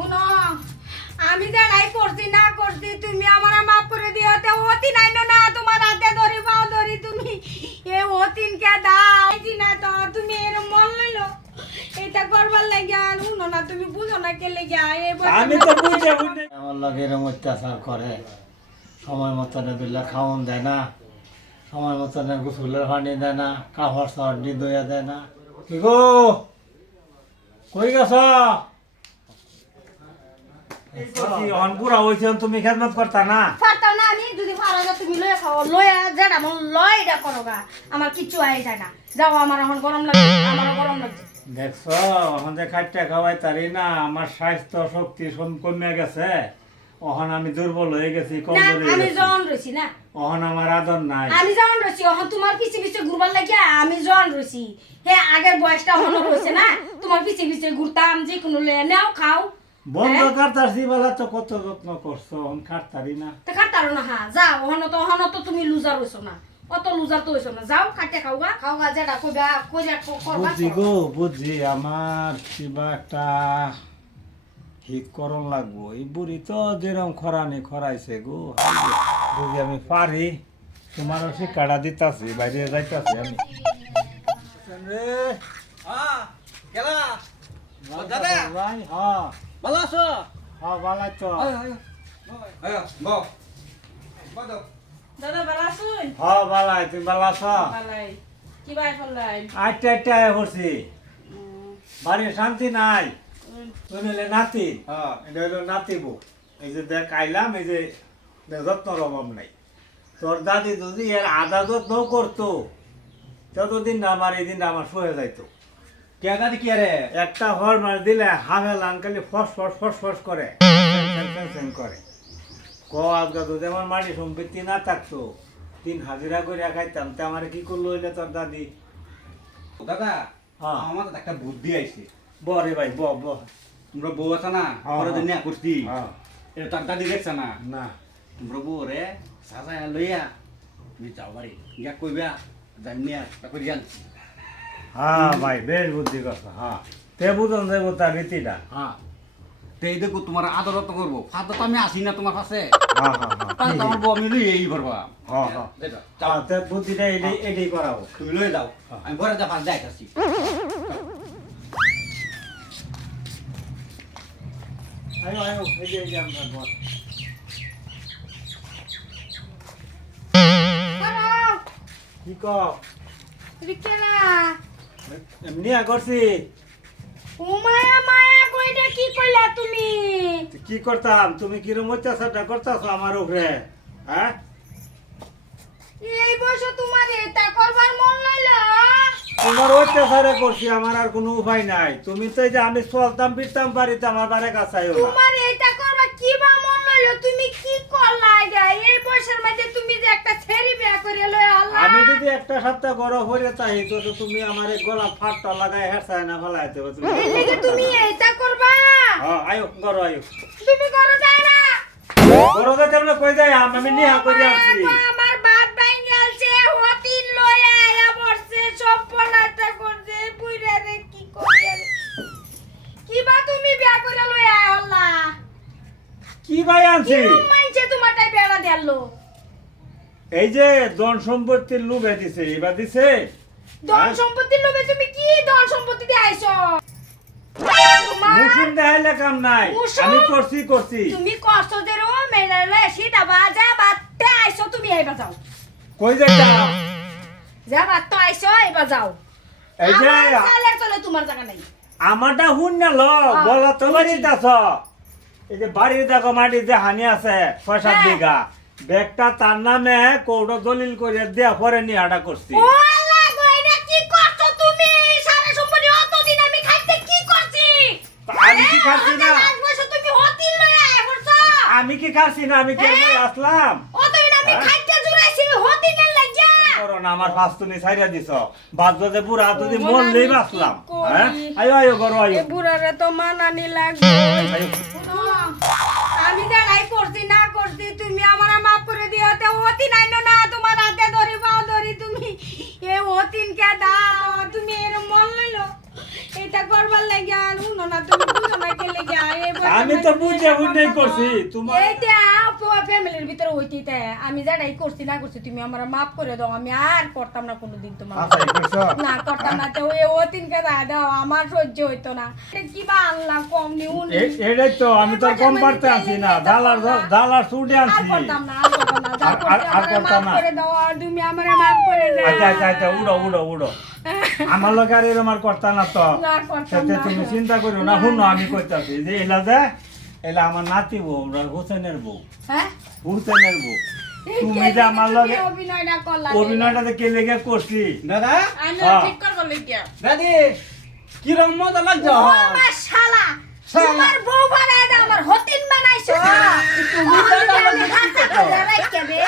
শুনো আমি জানাই করছি না করছি তুমি আমার মাফ করে দিও। তে অতি নাই না তোমার হাতে ধরি পাও ধরি তুমি। এ অতিন কে দাও না তো তুমি এর মন লইলো এটা করবার লাগে আর শুনো না তুমি বুঝো না কে লেগে এ আমি তো বুঝে বুঝে আমার লাগে এরকম অত্যাচার করে। সময় মতন বিল্লা খাওয়ান দেয় না। সময় মতন গোসলের পানি দেয় না কাপড় সর্দি দইয়া দেয় না। কি গো? কই গেছ? অনপুরা তুমি খেদমত করতা না? না আমি যদি পারো না তুমি লয়ে খাও। লয়ে যেটা মন লয় এটা আমার কিচ্ছু আই যায় না। যাও আমার এখন গরম লাগে আমার গরম দেখছ আমাদের খাইটা খাওয়াই তারি না আমার স্বাস্থ্য শক্তি সব কমে গেছে। অহন আমি দুর্বল হয়ে গেছি কমজোরি আমি জন রয়েছি না। অহন আমার আদর নাই। আমি যখন রয়েছি এখন তোমার পিছে পিছে ঘুরবার লাগিয়া আমি জন রয়েছি হে আগের বয়সটা হলো রয়েছে না। তোমার পিছে পিছে ঘুরতাম যে কোনো নাও খাও। বন্ধ হ্যাঁ? কাটতাছি বেলা তো কত যত্ন করছ? অহন খাটতারি না। তা কাটারো না হা যাও ওহন তো ওহন তো তুমি লুজার হইছো না। অত লুজার তো হইছো না। যাও কাটে খাও গা খাও গা যেটা কইবা কইরা ক- করবা করো। গো বুঝছি আমার কিবা একটা হিত করণ লাগবো। এই বুড়ি তো যেরকম খরানি খরাইছে গো। যদি আমি পারি তোমার শিক্ষাটা দিতাছি বাইরে যাইতাছি আমি। রে, গেলা। দাদা হ্যাঁ। ভালো আছো? হ্যাঁ ভালো তো আয় বউ বলো। দাদা ভালো আছেন? হ্যাঁ ভালো তুমি ভালো আছো? ভালাই। কি বাই ফলাই আটটা আটটা করছি বাড়ির শান্তি নাই। তুমি হলে নাতি। হ্যাঁ। এটা হলো নাতিবু এই যে দেখ আইলাম এই যে দেখ যত্নর অভাব নাই। তোর দাদি যদি এর আদা যত্ন করতো ততদিন না আমার এই দিনটা আমার সহে যাইতো। কে দাদি কে রে একটা হর মার দিলে হামেল আনকালি ফস ফস ফস ফস করে। করে। ক আজকা যদি আমার মাটি সম্পত্তি না থাকতো তিন হাজিরা করে খাইতাম তা আমার কি করল হইলে তোর দাদি? দাদা হ্যাঁ। আমার তো একটা বুদ্ধি আইছে। বরে ভাই ব ব। তোমরা বউ আছে না? তো হ্যাঁ। নিয়া করছি এটা তার দাদি দেখছে না? না। তোমরা বউ রে সাজায় লইয়া তুমি যাও বাড়ি। গিয়া কইবা জানিয়া তারপরে জানছি হ্যাঁ ভাই বেশ বুদ্ধি কথা হ্যাঁ। তে বুঝন দেবো তার রীতিটা। হ্যাঁ। তো দেখো তোমার আদরত করব। ফাদা তো আমি আসি না তোমার কাছে। হ্যাঁ হ্যাঁ হ্যাঁ। তাহলে তো আমার বউ আমি লই এই করবা হ্যাঁ, হ্যাঁ। হ্যাঁ, তে বুদ্ধিটা এটাই এটাই করাবো। তুমি লয়ে যাও। আমি ঘরে যা ফাঁস যাইতাছি আয়ো আয়ো এই যে এই যে আমরা বল কি কও? রিকেলা। এমনি আ করছি। ও মায়া মায়া কইটা কি কইলা তুমি? কি করতাম? তুমি কি কিরম অত্যাচারটা করতেছো আমার উপরে? হ্যাঁ? এই বয়সে তোমার এটা করবার মন লইলো তোমার অত্যাচারে করছি আমার আর কোনো উপায় নাই। তুমি তো এই যে আমি চলতাম ফিরতাম বাড়িতে আমার বারে না তোমার এটা করবা কি বা মন লইলো তুমি কি করলা এটা এই বয়সের মধ্যে তুমি যে একটা ছেড়ি বিয়া করে লই আল্লাহ আমি যদি একটা সপ্তাহ গরম হয়ে চাই তো তুমি আমার গলা ফাটটা লাগাই হেরসায় না ফেলাইতে হবে তুমি তুমি এটা করবা? হ্যাঁ আয়ো গরো আয়ো। তুমি করো যায় না। গরো যাইতে আমরা কই যাই আমি নিহা করে আসছি। আমার বাপ ভাঙে আলছে হতিন লই আয়া বসছে সব পনাটা করছে বুইরা রে কি করি কি বা তুমি বিয়া করে লই আয়া আল্লাহ কি ভাই আনছি? কি মাইছে তোমারটাই বেড়া দেলো এই যে ধন সম্পত্তির লুভে দিছে এবার দিছে? ধন হ্যাঁ? সম্পত্তির লোভে তুমি কি ধন সম্পত্তি দিয়ে আইছো? মুসুম দেখাইলে কাম নাই? আমি করছি করছি। তুমি কষ্ট দেরো মেলালে সিটা বাজা বাতে আইছো তুমি আইবা যাও। কই যাইতাম যা বাত তো আইছো এবার যাও। এই যে আমার সালের চলে তোমার জায়গা নাই। আমারটা শুন না ল বলা তো শুনছি। বাড়িতে আছ? এই যে বাড়ির দেখো মাটি যে হানি আছে ছয় সাত হ্যাঁ। বিঘা। ব্যাগটা তার নামে কৌটো দলিল করে দেয়া পরে নিয়ে আটা করছি। ও আল্লাহ গো এটা কি করছ তুমি? সারা সম্পত্তি অতদিন আমি কি করছি? তো আমি কি খাচ্ছি না? তুমি আমি কি খাচ্ছি না? আমি কে হ্যাঁ। আসলাম? হ্যাঁ। করো না আমার ফাস্তুনি ছাইরা দিছ। বাদ যদি বুড়া বাঁচলাম। হ্যাঁ? আয়ো আয়ো করো আয়ো। এ বুড়ারে তো মানানি লাগবে। আমি করছি না করছি তুমি আমি তো বুঝে বুঝেই করছি তোমার ফ্যামিলির ভিতরে হইতে আমি যেটাই করছি না করছি তুমি আমার মাফ করে দাও আমি আর করতাম না কোনোদিন তোমার। আচ্ছা না করতাম না তো ও তিনকে দাও দাও আমার সহ্য হইতো না। কি বা আনলাম কম নিউন এ- এটাই তো আমি তো কম পারতে আছি না আর আনছি। করতাম না আর করতাম না আর- আমারে করতাম না। করে দাও আর তুমি আমার মাফ করে দাও। আচ্ছা আচ্ছা আচ্ছা উড়ো উড়ো উড়ো। আমার লোক আর এরম আর করতা না তো। সেটা তুমি চিন্তা করো না শুনো আমি কইতাছি যে এলা যে এলা আমার নাতি বউ হোসেনের বউ। হ্যাঁ? হোসেনের নেব তুমি কে যে আমার লগে অভিনয়টা করলা অভিনয়টাতে কে লেগে করছি? দাদা? আমি হ্যাঁ। ঠিক করবার লাগিয়া দাদি কিরম মজা লাগছে? ও আমার শালা। তোমার বউ বানায় আমার হতিন বানাইছো। তুমি তো আমার হাতে দে